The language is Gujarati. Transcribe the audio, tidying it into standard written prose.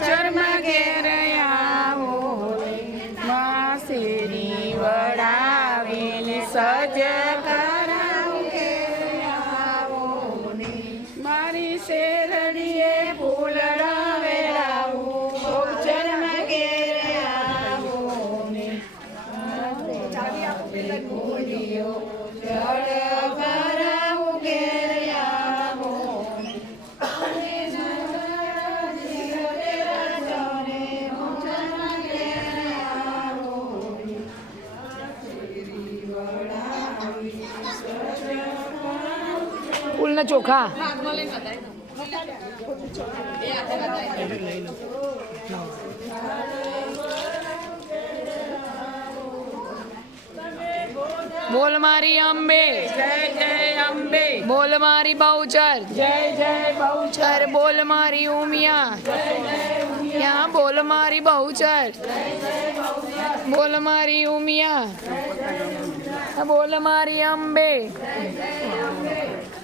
બહુચરમાં ઘેર આવો શેરી વડાવીને સજ કરાવું ઘેર આવો મારી શેરડીએ ફૂલડા વેરાવું બહુચરમાં ઘેર આવો જળ ભરાવું ઘેર આવો ફૂલના ચોખા બોલ મારી અંબે જય જય અંબે બોલ મારી બહુચર જય જય બહુચર બોલ મારી ઉમિયા જય જય ઉમિયા બોલ મારી બહુચર જય જય બહુચર બોલ મારી ઉમિયા બોલ મારી અંબે જય જય અંબે